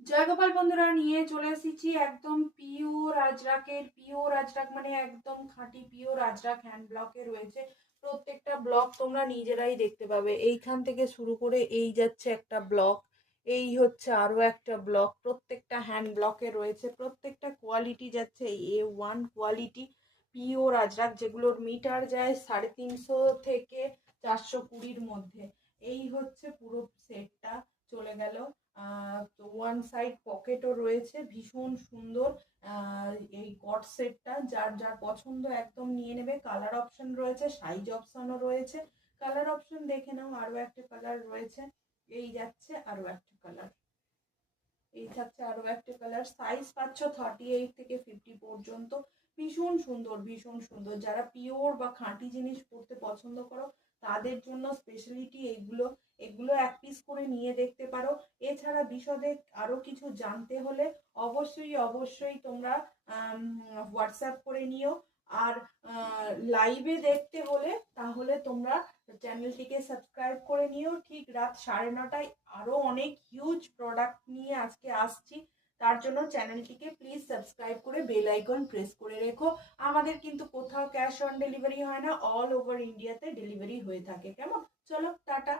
জয় গোপাল বন্ধুরা, নিয়ে চলে এসেছি একদম পিওর আজরাক মানে একদম খাঁটি পিওর আজরাক হ্যান্ড ব্লকে রয়েছে। প্রত্যেকটা ব্লক তোমরা নিজেরাই দেখতে পাবে। এইখান থেকে শুরু করে এই যাচ্ছে একটা ব্লক, এই হচ্ছে আরো একটা ব্লক, প্রত্যেকটা হ্যান্ড ব্লকে রয়েছে। প্রত্যেকটা কোয়ালিটি যাচ্ছে A1 কোয়ালিটি পিওর আজরাক, যেগুলোর মিটার যায় 350 থেকে 420-র মধ্যে। এই হচ্ছে পুরো সেটটা চলে গেল। তো ওয়ান সাইড পকেটও রয়েছে, ভীষণ সুন্দর। এই কট সেটটা যার যার পছন্দ একদম নিয়ে নেবে। কালার অপশন রয়েছে, সাইজ অপশনও রয়েছে। কালার অপশন দেখে নাও, আরও একটা কালার রয়েছে। এই যাচ্ছে আরও একটা কালার, এই থাকছে আরো একটা কালার। সাইজ পাচ্ছ 38 থেকে 50 পর্যন্ত। ভীষণ সুন্দর, ভীষণ সুন্দর। যারা পিওর বা খাঁটি জিনিস পরতে পছন্দ করো তাদের জন্য স্পেশালিটি এইগুলো। এগুলো এক পিস করে নিয়ে দেখতে পারো। এছাড়া বিশদে আরো কিছু জানতে হলে অবশ্যই অবশ্যই তোমরা হোয়াটসঅ্যাপ করে নিও। আর লাইভে দেখতে হলে তাহলে তোমরা চ্যানেলটিকে সাবস্ক্রাইব করে নিও। ঠিক রাত 9:30টায় আরো অনেক হিউজ প্রোডাক্ট নিয়ে আজকে আসছি। তার জন্য চ্যানেলটিকে প্লিজ সাবস্ক্রাইব করে বেল আইকন প্রেস করে রেখো। আমাদের কিন্তু কোথাও ক্যাশ অন ডেলিভারি হয় না, অল ওভার ইন্ডিয়াতে ডেলিভারি হয়ে থাকে। কেমন? চলো টাটা।